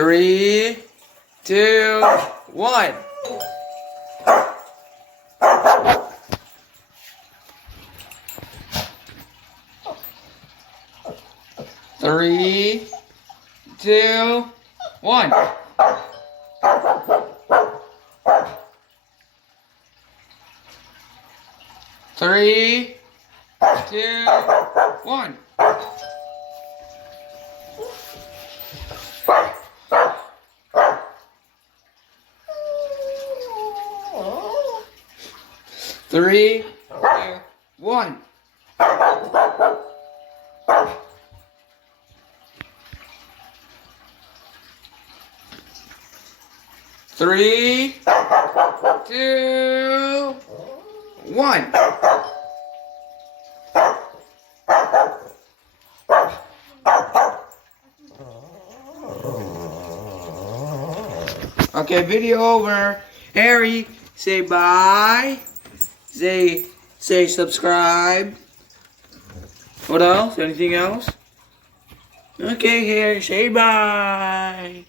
3, 2, 1. Three, two, one. Three, two, one. Three, two, one. Three, two, one. Okay, video over. Harry, say bye. Say subscribe. What else? Anything else? Okay, Harry, say bye.